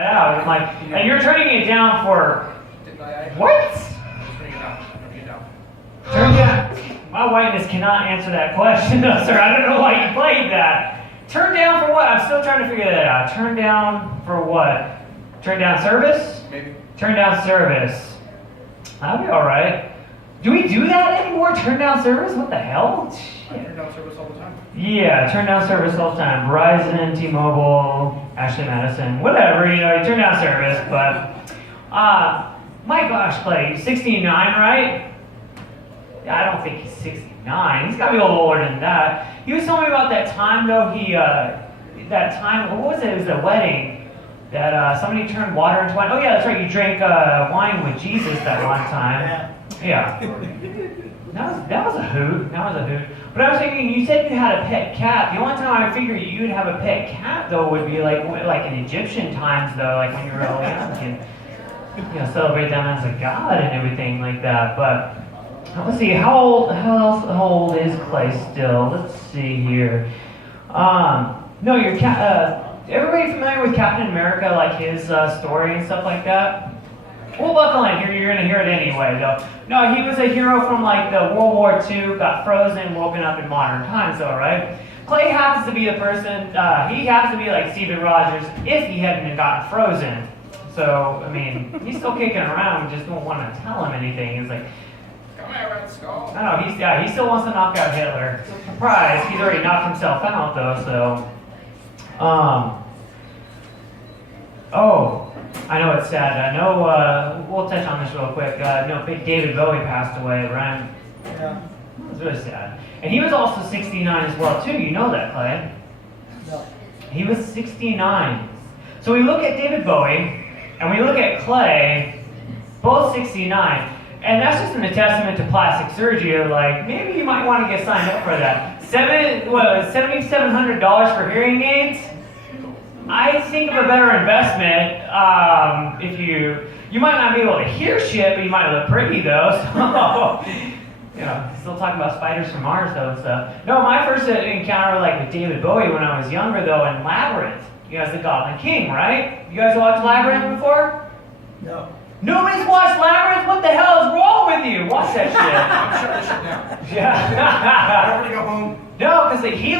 out. I'm like, and you're turning it down for what? Turn down. My whiteness cannot answer that question, no, sir. I don't know why you played that. Turn down for what? I'm still trying to figure that out. Turn down for what? Turn down service? Maybe. Turn down service. That'll be all right. Do we do that anymore? Turn down service? What the hell? I turn down service all the time. Yeah, turn down service all the time. Verizon, T-Mobile, Ashley Madison, whatever, you turn down service, but, my gosh, Clay, 69, right? Yeah, I don't think he's 69. He's gotta be a little older than that. He was telling me about that time, though, that time, what was it? It was a wedding, that, somebody turned water into wine. Oh, yeah, that's right, you drank, wine with Jesus that one time. Yeah. That was a hoot. But I was thinking, you said you had a pet cat. The only time I figured you'd have a pet cat, though, would be like in Egyptian times, though, like when you were real young, and celebrate them as a god and everything like that. But let's see, how old is Clay still? Let's see here. No, your cat. Everybody familiar with Captain America, like his story and stuff like that? Well, buckle in here, you're going to hear it anyway, though. No, he was a hero from, like, the World War II, got frozen, woken up in modern times, though, right? Clay happens to be the person, he happens to be like Steven Rogers if he hadn't gotten frozen. So, I mean, he's still kicking around, we just don't want to tell him anything. He's like, come here, Red Skull. I don't know, he still wants to knock out Hitler. Surprise, he's already knocked himself out, though, so. Oh. I know it's sad. I know, we'll touch on this real quick. Big David Bowie passed away, right? Yeah. It was really sad. And he was also 69 as well, too. You know that, Clay? No. He was 69. So we look at David Bowie, and we look at Clay, both 69. And that's just a testament to plastic surgery. Like, maybe you might want to get signed up for that. $7,700 for hearing aids? I think of a better investment if you might not be able to hear shit, but you might look pretty though. So, still talking about spiders from Mars though and stuff. No, my first encounter with David Bowie when I was younger though in Labyrinth. You guys, the Goblin King, right? You guys watched Labyrinth before? No. Nobody's watched Labyrinth? What the hell is wrong with you? Watch that shit. I'm shutting this shit down. Yeah. I don't want to go home. No, because he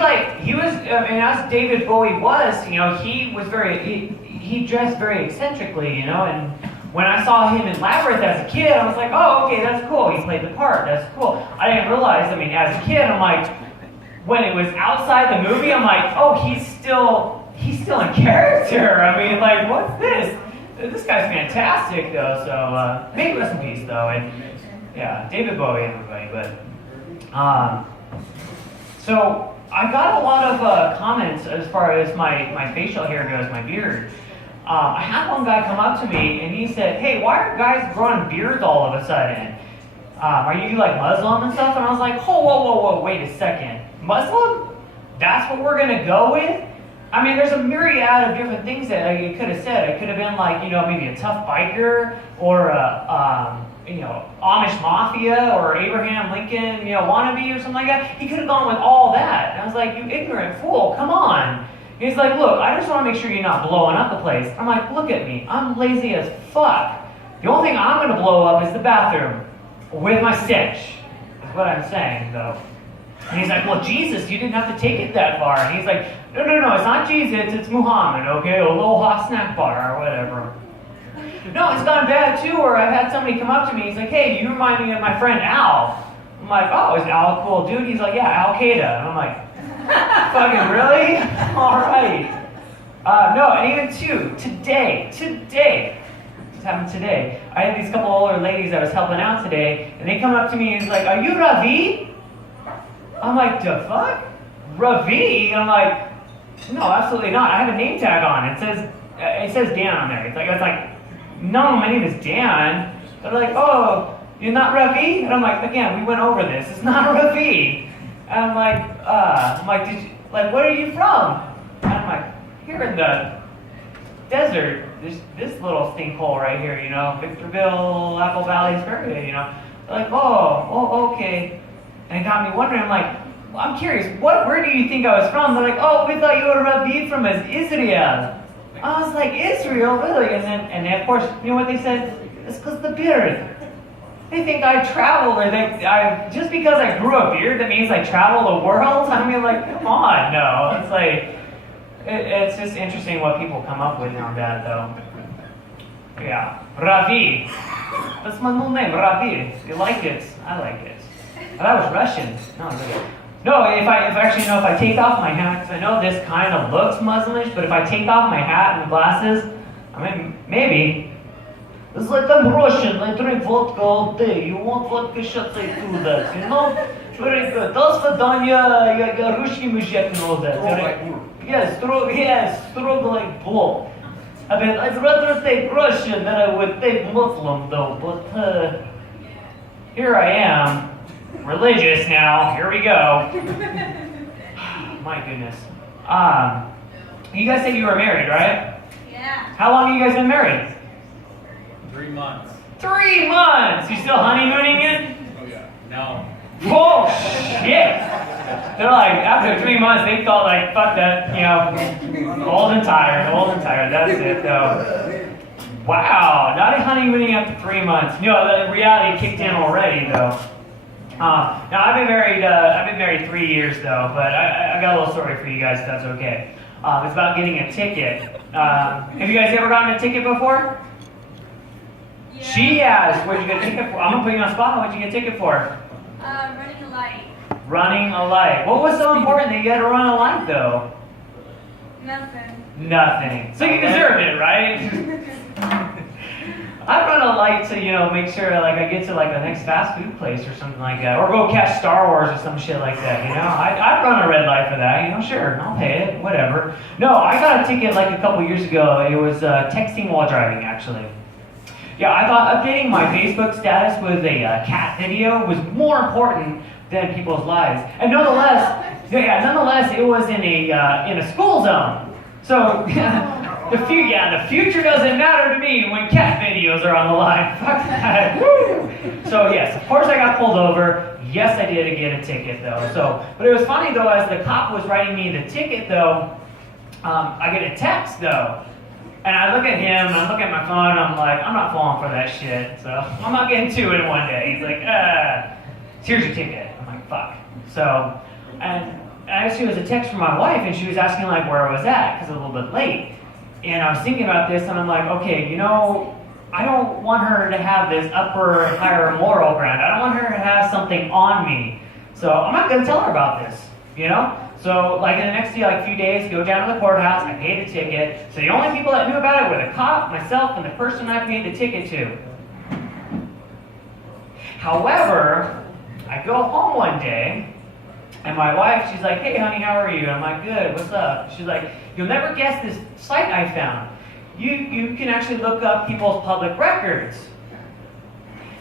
was, as David Bowie was, he was he dressed very eccentrically, and when I saw him in Labyrinth as a kid, I was like, oh, okay, that's cool. He played the part. That's cool. I didn't realize, as a kid, I'm like, when it was outside the movie, I'm like, oh, he's still in character. What's this? This guy's fantastic, though, so, maybe rest in peace, though, and, yeah, David Bowie, everybody, but, so, I got a lot of comments as far as my facial hair goes, my beard. I had one guy come up to me, and he said, hey, why are guys growing beards all of a sudden? Are you, Muslim and stuff? And I was like, oh, whoa, wait a second. Muslim? That's what we're going to go with? There's a myriad of different things that you could have said. It could have been maybe a tough biker, or Amish Mafia, or Abraham Lincoln, wannabe, or something like that. He could have gone with all that. And I was like, you ignorant fool, come on. He's like, look, I just want to make sure you're not blowing up the place. I'm like, look at me, I'm lazy as fuck. The only thing I'm going to blow up is the bathroom, with my stench, is what I'm saying, though. And he's like, well, Jesus, you didn't have to take it that far. And he's like, no, it's not Jesus, it's Muhammad, okay? A little hot snack bar or whatever. No, it's gone bad too, where I've had somebody come up to me, he's like, hey, you remind me of my friend Al. I'm like, oh, is Al a cool dude? He's like, yeah, Al Qaeda. And I'm like, fucking really? All right. No, and even today, just happened today, I had these couple older ladies that was helping out today, and they come up to me and it's like, are you Ravi? I'm like, the fuck? Ravi? And I'm like, no, absolutely not. I have a name tag on. It says Dan on there. It's like, no, my name is Dan. They're like, oh, you're not Ravi? And I'm like, again, we went over this. It's not Ravi. And I'm like, did you, what are you from? And I'm like, here in the desert, this little stinkhole right here, Victorville, Apple Valley, area, They're like, oh, okay. And it got me wondering, I'm like, I'm curious, where do you think I was from? They're like, oh, we thought you were Ravi from Israel. I was like, Israel, really? And then of course, you know what they said? It's because the beard. They think I traveled, or just because I grew a beard, that means I travel the world? I mean, like, come on, no. It's like, it's just interesting what people come up with on that, though. Yeah. Ravi. That's my new name, Ravi. You like it? I like it. Oh, that was Russian. No, if I take off my hat, because I know this kind of looks Muslimish, but if I take off my hat and glasses, I mean, maybe. It's like I'm Russian, I drink vodka all day. You want vodka, shut say do that, you know? Very good. До свидания, я русский мужик and all that. Strong like bull. Yes, strong like bull. I mean, I'd rather take Russian than I would take Muslim, though, but here I am, religious now, here we go. My goodness. You guys said you were married, right? Yeah. How long have you guys been married? 3 months. 3 months! You still honeymooning it? Oh, yeah. No. Oh, shit! They're like, after 3 months, they felt like, fuck that, you know, old and tired, that's it, though. Wow, not honeymooning after 3 months. You know, the reality kicked in already, though. Now, I've been married 3 years, though, but I got a little story for you guys, if that's okay. It's about getting a ticket. Have you guys ever gotten a ticket before? Yeah. She has. What'd you get a ticket for? I'm gonna put you on the spot. What'd you get a ticket for? Running a light. Running a light. What was so important that you had to run a light, though? Nothing. Nothing. So you deserved it, right? I run a light to, you know, make sure like I get to like the next fast food place or something like that, or go catch Star Wars or some shit like that. You know, I'd run a red light for that. You know, sure, I'll pay it, whatever. No, I got a ticket like a couple years ago. It was texting while driving, actually. Yeah, I thought updating my Facebook status with a cat video was more important than people's lives. And nonetheless, it was in a school zone. So the future doesn't matter to me when cat videos are on the line. Fuck that. Woo! So yes, of course I got pulled over. Yes, I did get a ticket though. But it was funny though, as the cop was writing me the ticket though, I get a text though. And I look at him, and I look at my phone, and I'm like, I'm not falling for that shit, so I'm not getting to it one day. He's like, here's your ticket. I'm like, fuck. So, and actually it was a text from my wife, and she was asking like where I was at, because I was a little bit late. And I was thinking about this, and I'm like, okay, you know, I don't want her to have this upper, higher moral ground. I don't want her to have something on me. So I'm not going to tell her about this, you know? So, like in the next few days, go down to the courthouse, I paid the ticket. So the only people that knew about it were the cop, myself, and the person I paid the ticket to. However, I go home one day, and my wife, she's like, hey honey, how are you? I'm like, good, what's up? She's like, you'll never guess this site I found. You can actually look up people's public records.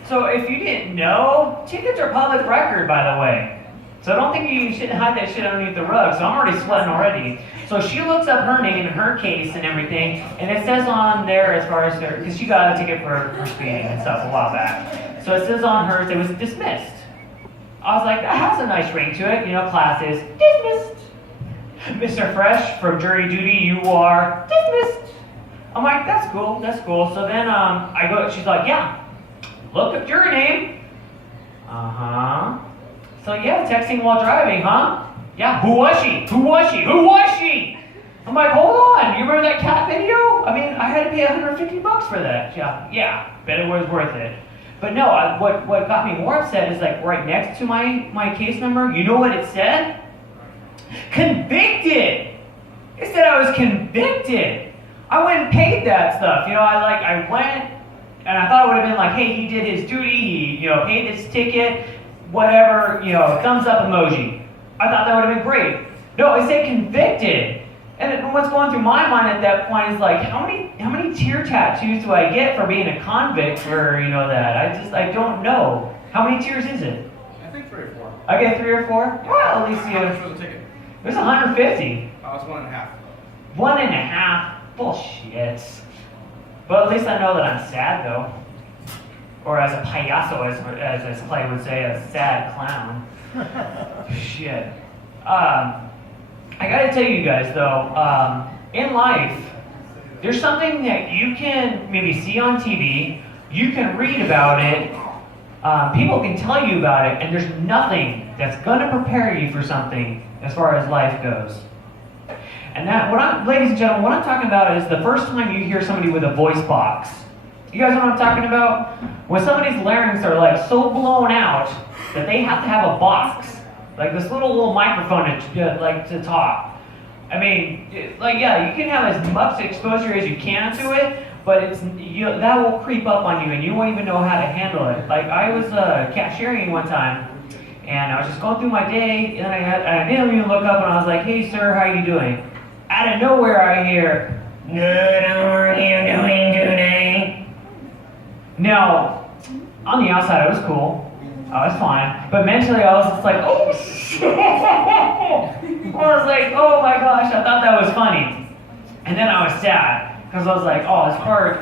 So if you didn't know, tickets are public record, by the way. So I don't think you shouldn't hide that shit underneath the rug. So I'm already sweating already. So she looks up her name and her case and everything, and it says on there as far as her, because she got a ticket for speeding and stuff a while back. So it says on hers it was dismissed. I was like, that has a nice ring to it, you know, classes, dismissed. Mr. Fresh, from jury duty, you are dismissed. I'm like, that's cool. So then I go, she's like, yeah, look up your name. Uh-huh. So yeah, texting while driving, huh? Yeah, who was she? I'm like, hold on, you remember that cat video? I mean, I had to pay $150 for that. Yeah, bet it was worth it. But no, what got me more upset is like right next to my case number, you know what it said? Convicted! It said I was convicted. I went and paid that stuff. You know, I went and I thought it would have been like, hey, he did his duty, he, you know, paid his ticket, whatever, you know, thumbs up emoji. I thought that would have been great. No, it said convicted. And what's going through my mind at that point is like, how many tear tattoos do I get for being a convict for, you know, that? I don't know. How many tears is it? I think 3 or 4. I get 3 or 4? Well, at least How much was the ticket? it was 150. Oh, it's 1.5. 1.5? Bullshit. But at least I know that I'm sad, though. Or as a payaso, as Clay would say, a sad clown. Shit. I gotta tell you guys, though, in life, There's something that you can maybe see on TV, you can read about it, people can tell you about it, and there's nothing that's gonna prepare you for something as far as life goes. And that, ladies and gentlemen, what I'm talking about is the first time you hear somebody with a voice box. You guys know what I'm talking about? When somebody's larynx are like so blown out that they have to have a box, like this little microphone to talk. I mean, yeah, you can have as much exposure as you can to it, but that will creep up on you, and you won't even know how to handle it. Like I was cashiering one time, and I was just going through my day, and I didn't even look up, and I was like, "Hey, sir, how you doing?" Out of nowhere, I hear, "Good, how are you doing today?" Now, on the outside, it was cool. I was fine. But mentally, I was just like, oh, shit. I was like, oh my gosh, I thought that was funny. And then I was sad, because I was like, oh,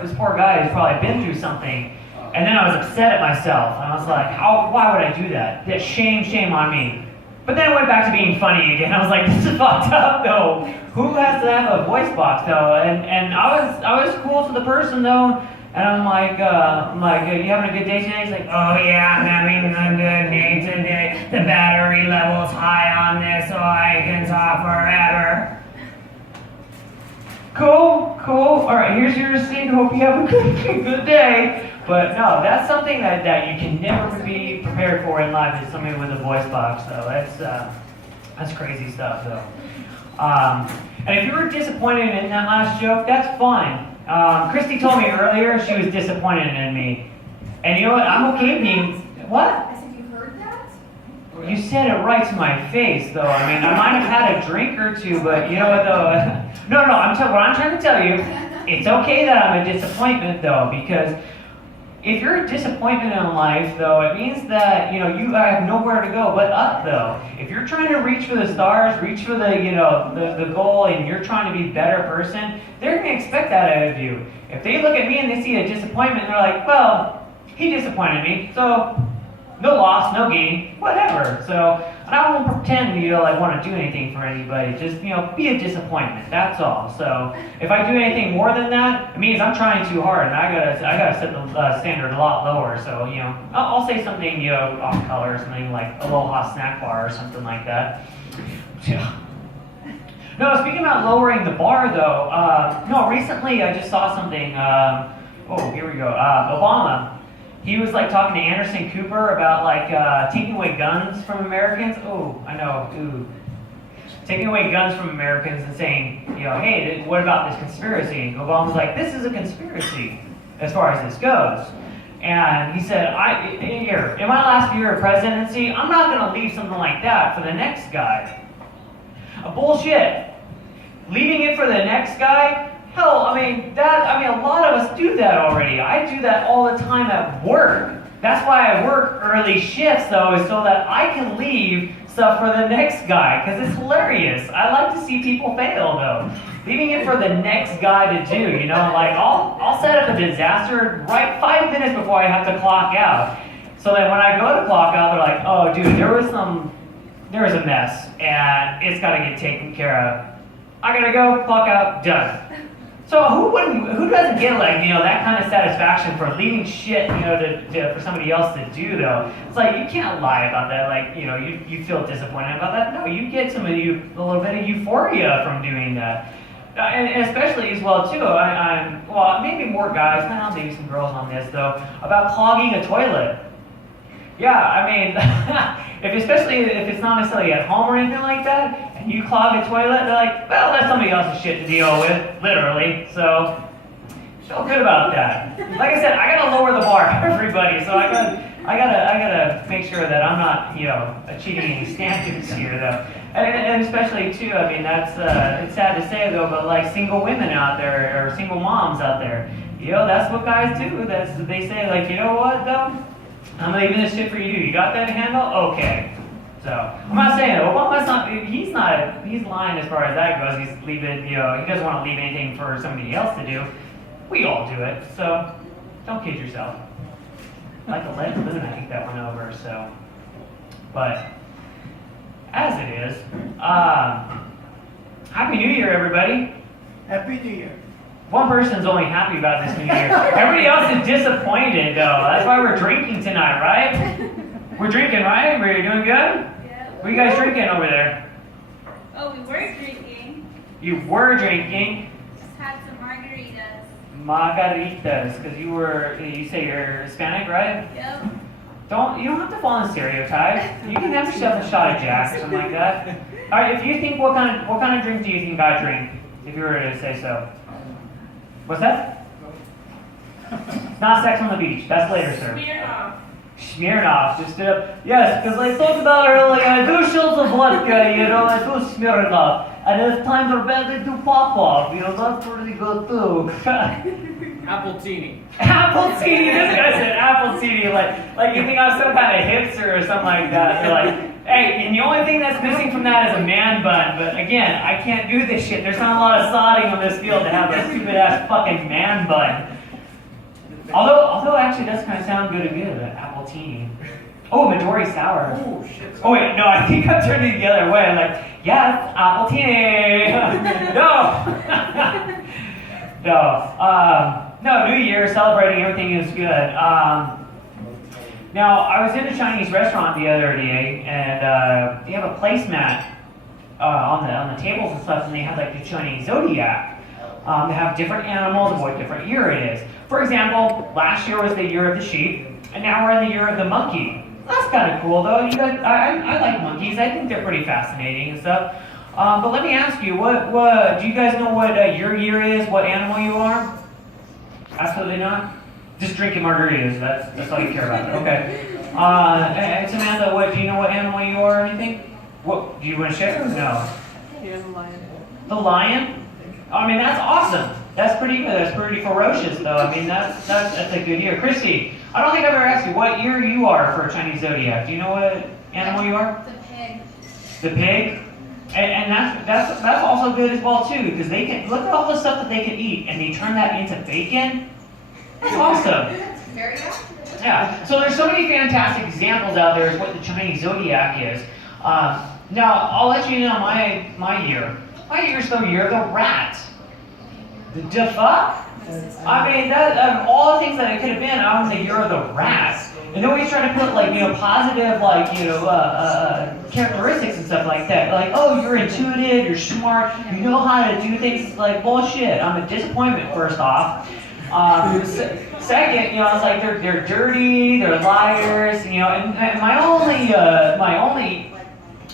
this poor guy has probably been through something. And then I was upset at myself. And I was like, why would I do that? That shame on me. But then it went back to being funny again. I was like, this is fucked up, though. Who has to have a voice box, though? And I was cool to the person, though. And I'm like, you having a good day today? He's like, oh yeah, I'm having a good day today. The battery level's high on this, so I can talk forever. Cool. All right, here's your receipt. Hope you have a good day. But no, that's something that you can never be prepared for in life, is somebody with a voice box. So that's crazy stuff, though. And if you were disappointed in that last joke, that's fine. Christy told me earlier she was disappointed in me. And you know what? I'm okay being... What? I said, you heard that? You said it right to my face, though. I mean, I might have had a drink or two, but you know what, though? No, what I'm trying to tell you, it's okay that I'm a disappointment, though, because if you're a disappointment in life, though, it means that, you have nowhere to go but up, though. If you're trying to reach for the stars, reach for the goal, and you're trying to be a better person, they're going to expect that out of you. If they look at me and they see a disappointment, they're like, well, he disappointed me, so no loss, no gain, whatever. So, and I won't pretend, want to do anything for anybody. Just, be a disappointment. That's all. So, if I do anything more than that, it means I'm trying too hard, and I gotta set the standard a lot lower. So, I'll say something, off color, something like a Aloha snack bar or something like that. Yeah. No, speaking about lowering the bar, though. Recently I just saw something. Here we go. Obama. He was talking to Anderson Cooper about taking away guns from Americans. Oh, I know. Ooh. Taking away guns from Americans and saying, hey, what about this conspiracy? Obama's like, this is a conspiracy as far as this goes. And he said, in my last year of presidency, I'm not going to leave something like that for the next guy. Bullshit. Leaving it for the next guy? Hell, a lot of us do that already. I do that all the time at work. That's why I work early shifts, though, is so that I can leave stuff for the next guy, because it's hilarious. I like to see people fail, though. Leaving it for the next guy to do, I'll set up a disaster right 5 minutes before I have to clock out. So that when I go to clock out, they're like, oh, dude, there was a mess, and it's got to get taken care of. I gotta go, clock out, done. So who doesn't get that kind of satisfaction for leaving shit, for somebody else to do, though? It's like, you can't lie about that, you feel disappointed about that. No, you get a little bit of euphoria from doing that. And especially as well, too, maybe more guys, maybe some girls on this, though, about clogging a toilet. Yeah, especially if it's not necessarily at home or anything like that, and you clog a toilet, they're like, well, that's somebody else's shit to deal with, literally. So, feel good about that. Like I said, I gotta lower the bar for everybody, so I gotta make sure that I'm not, achieving any standards here, though. And especially too, that's it's sad to say though, but single women out there or single moms out there, that's what guys do. They say you know what though. I'm leaving this shit for you. You got that to handle? Okay. So, I'm not saying that Obama's he's lying as far as that goes. He's leaving, he doesn't want to leave anything for somebody else to do. We all do it, so don't kid yourself. Like a lead balloon, I think that went over, so. But, as it is, Happy New Year, everybody. Happy New Year. One person's only happy about this new year. Everybody else is disappointed, though. That's why we're drinking tonight, right? We're drinking, right? We're doing good? Yeah. What are you guys drinking over there? Oh, we were drinking. You were drinking Just had some margaritas. margaritas, because you say you're Hispanic, right? Yep. You don't have to fall in stereotype. You can have yourself a shot of Jack or something like that. All right, if you think, what kind of drink do you think I drink? If you were to say so. What's that? Not Sex on the Beach. That's later, sir. Smirnoff. Smirnoff, just yes, because I talked about earlier, I do shots of vodka, I do Smirnoff, and if times are bad, I do pop-off, that's pretty good too. Appletini. Appletini, this guy said Appletini, like you think I'm some kind of hipster or something like that. They're like, hey, and the only thing that's missing from that is a man bun, but again, I can't do this shit. There's not a lot of sodding on this field to have a stupid-ass fucking man bun. Although actually does kind of sound good again, the Appletini. Oh, Midori Sour. Oh, shit. Oh wait, no, I think I'm turning the other way. I'm like, yes, Appletini. No, New Year, celebrating, everything is good. Now, I was in a Chinese restaurant the other day, and they have a placemat on the tables and stuff, and they have like the Chinese zodiac. They have different animals of what different year it is. For example, last year was the year of the sheep, and now we're in the year of the monkey. That's kind of cool, though. You guys, I like monkeys. I think they're pretty fascinating and stuff. But let me ask you, what do you guys know what your year is? What animal you are? Absolutely not. Just drinking margaritas. That's all you care about. Okay. And Samantha, do you know what animal you are or anything? What do you want to share? No. Here's a lion. The lion? I mean, that's awesome. That's pretty good. That's pretty ferocious, though. I mean, that's a good year. Christy, I don't think I've ever asked you what year you are for Chinese zodiac. Do you know what animal you are? The pig. The pig? And that's also good as well, too, because they can look at all the stuff that they can eat, and they turn that into bacon. That's awesome. Very accurate. Yeah. So there's so many fantastic examples out there of what the Chinese zodiac is. Now, I'll let you know my year. My year's the year of the rat. The fuck? I mean, that all the things that it could have been, I was the year of the rat. And then we try to put positive characteristics and stuff like that. Like, oh, you're intuitive, you're smart, you know how to do things. It's like bullshit. I'm a disappointment first off. Second, I was like, they're dirty, they're liars, and my only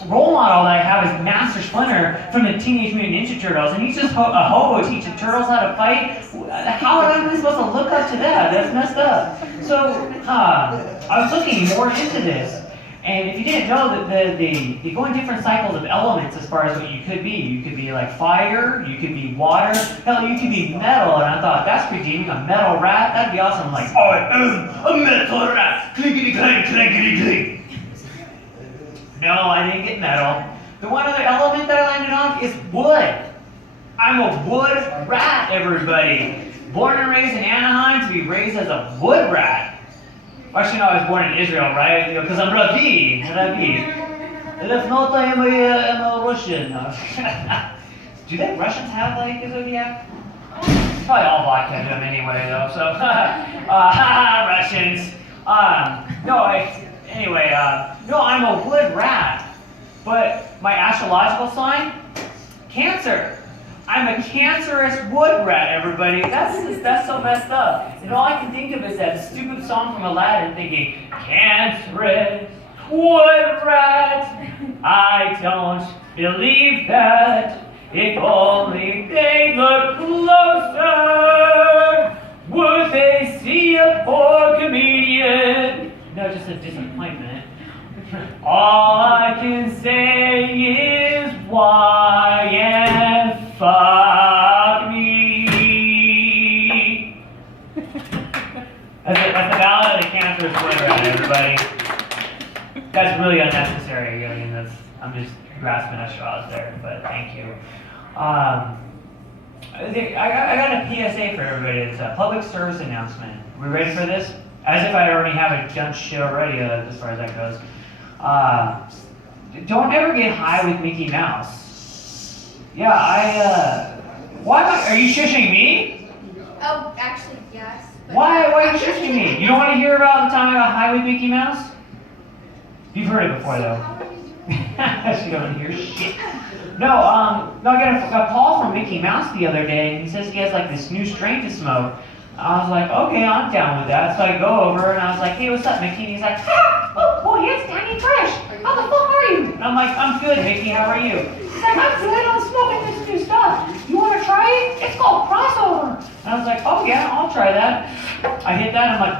role model that I have is Master Splinter from the Teenage Mutant Ninja Turtles, and he's just a hobo teaching turtles how to fight. How am I supposed to look up to that? That's messed up. So I was looking more into this, and if you didn't know that they go in different cycles of elements as far as what you could be. You could be like fire, you could be water, hell, you could be metal, and I thought, that's redeeming, a metal rat, that'd be awesome. I'm like, oh, I am a metal rat, clinkety clank, clankety clink. No, I didn't get metal. The one other element that I landed on is wood. I'm a wood rat, everybody. Born and raised in Anaheim to be raised as a wood rat. Actually, no, I was born in Israel, right? Because I'm Ravi. And if not, I am a Russian. Do they Russians have like a zodiac? Probably all black have them anyway, though. So, Russians. No, I'm a wood rat, but my astrological sign, Cancer. I'm a cancerous wood rat, everybody. That's so messed up. And all I can think of is that stupid song from Aladdin, thinking, cancerous wood rat. I don't believe that. If only they look closer, would they see a poor comedian? No, just a disappointment. All I can say is why and fuck me. That's the ballad of the cancerous wood rat, everybody. That's really unnecessary. I mean, I'm just grasping at straws there, but thank you. I got a PSA for everybody. It's a public service announcement. We ready for this? As if I already haven't done shit already as far as that goes. Don't ever get high with Mickey Mouse. Yeah, why are you shushing me? Oh, actually, yes. But Why are you shifting me? You don't want to hear about the time I got high with Mickey Mouse? You've heard it before, though. How are you doing? She don't hear shit. No, no, I got a call from Mickey Mouse the other day, and he says he has like this new strain to smoke. I was like, okay, I'm down with that. So I go over and I was like, hey, what's up, Mickey? And he's like, oh boy, it's Danny Fresh. How the fuck are you? And I'm like, I'm good, Mickey. How are you? He's like, I'm good. I'm smoking this new stuff. You want to try it? It's called Crossover. And I was like, oh yeah, I'll try that. I hit that. I'm like,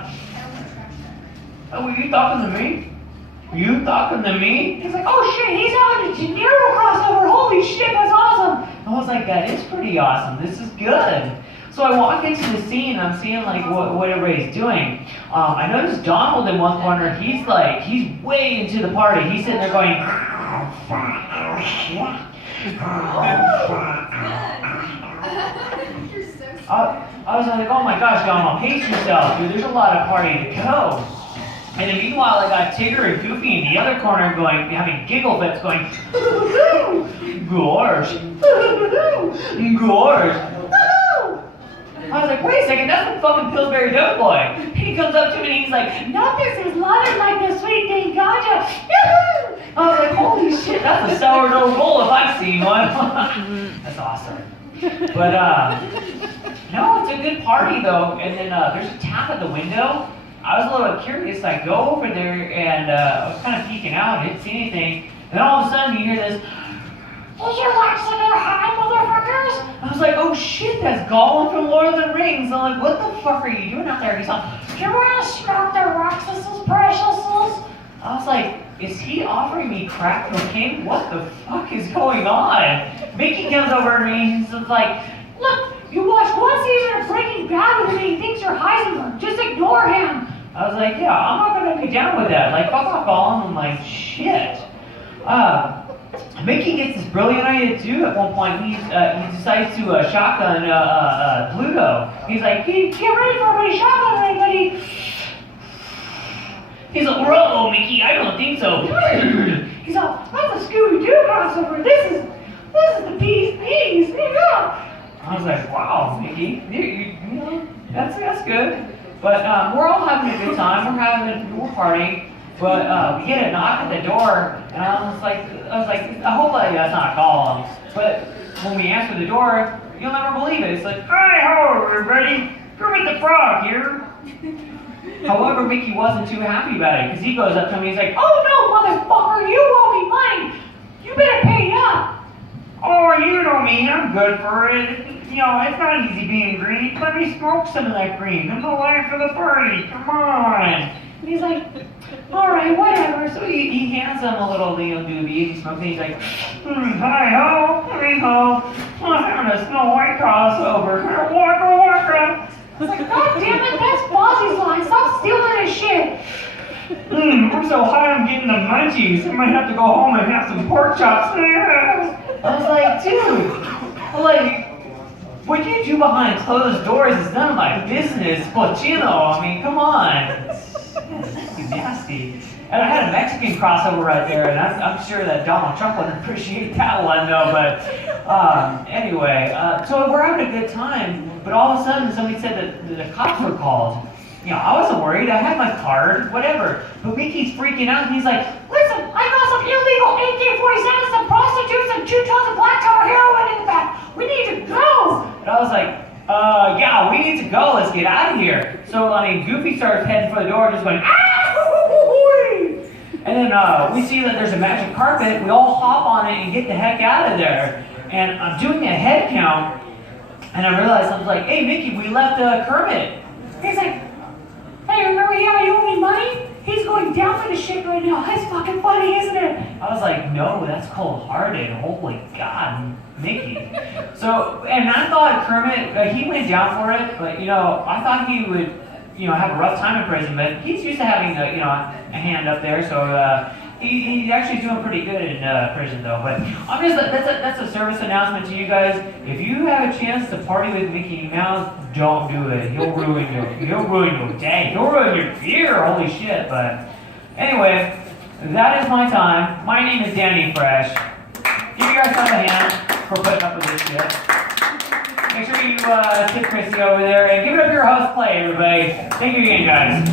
oh, were you talking to me? You talking to me? He's like, oh shit, he's having a De Niro crossover. Holy shit, that's awesome. I was like, that is pretty awesome. This is good. So I walk into the scene and I'm seeing like what everybody's doing. I noticed Donald in one corner, he's way into the party. He's sitting there going, You're so sweet. I was like, oh my gosh, Donald, pace yourself, dude. There's a lot of party to go. And then meanwhile, I got Tigger and Goofy in the other corner having giggle fits going, gorge, gorge. I was like, wait a second, that's the fucking Pillsbury Doughboy. He comes up to me and he's like, nothing is loving like the sweet thing ganja. I was like, holy shit, that's a sourdough roll if I've seen one. That's awesome. But, no, it's a good party though. And then there's a tap at the window. I was a little curious. I go over there and I was kind of peeking out. I didn't see anything. And then all of a sudden you hear this, "Is your wax in your high, motherfuckers?" I was like, oh shit, that's Gollum from Lord of the Rings. I'm like, what the fuck are you doing out there? He's like, "You want to smoke the Roxas's preciouses?" I was like, is he offering me crack cocaine? What the fuck is going on? Mickey comes over to me and he's like, look, you watched one season of Breaking Bad with him and he thinks you're Heisenberg. Just ignore him. I was like, yeah, I'm not going to be down with that. Like, fuck off, Gollum. I'm like, shit. Mickey gets this brilliant idea too. At one point, he decides to shotgun Pluto. He's like, "Hey, get ready for everybody, shotgun everybody." He's like, "Whoa, Mickey, I don't think so." He's like, "That's a Scooby-Doo crossover. This is the piece. I was like, "Wow, Mickey, you know, that's good." But we're all having a good time. We're partying. But we get a knock at the door, and I was like, hopefully that's not Gollum. But when we answer the door, you'll never believe it. It's like, hi, hello, everybody. Kermit the Frog here. However, Mickey wasn't too happy about it, because he goes up to me, he's like, oh no, motherfucker, you owe me money. You better pay up. Oh, you know me, I'm good for it. You know, it's not easy being green. Let me smoke some of that green. I'm the life of the party. Come on. And he's like, all right, whatever. So he hands him a little doobie. He smokes it. He's like, hi ho, hey ho. I'm having a Snow White crossover. Waka waka. I was like, God damn it, that's Fozzie's line. Stop stealing his shit. I'm so high, I'm getting the munchies. I might have to go home and have some pork chops. I was like, dude, what you do behind closed doors is none of my business. Cochino, I mean, come on. It's nasty. And I had a Mexican crossover right there, and I'm sure that Donald Trump would appreciate that one, though. But anyway, so we're having a good time. But all of a sudden, somebody said that the cops were called. You know, I wasn't worried. I had my card, whatever. But Mickey's freaking out, and he's like, listen, I got some illegal AK-47s, some prostitutes, and 2 tons of black tar heroin in the back. We need to go. And I was like, yeah, we need to go. Let's get out of here. So, Goofy starts heading for the door, just going, and then we see that there's a magic carpet. We all hop on it and get the heck out of there. And I'm doing a head count, and I realized, I was like, hey, Mickey, we left Kermit. He's like, hey, remember how you owe me money? He's going down for the shit right now. That's fucking funny, isn't it? I was like, no, that's cold-hearted. Holy God, Mickey. So, and I thought Kermit, he went down for it, but, you know, I thought he would, you know, have a rough time in prison, but he's used to having, a hand up there, so he's actually doing pretty good in prison, though. But I'm just, that's a service announcement to you guys. If you have a chance to party with Mickey Mouse, don't do it. He'll ruin your day. He'll ruin your year. Holy shit! But anyway, that is my time. My name is Danny Fresh. Give you guys a hand for putting up with this shit. Make sure you tip Chrissy over there and give it up for your host, Clay, everybody. Thank you again, guys.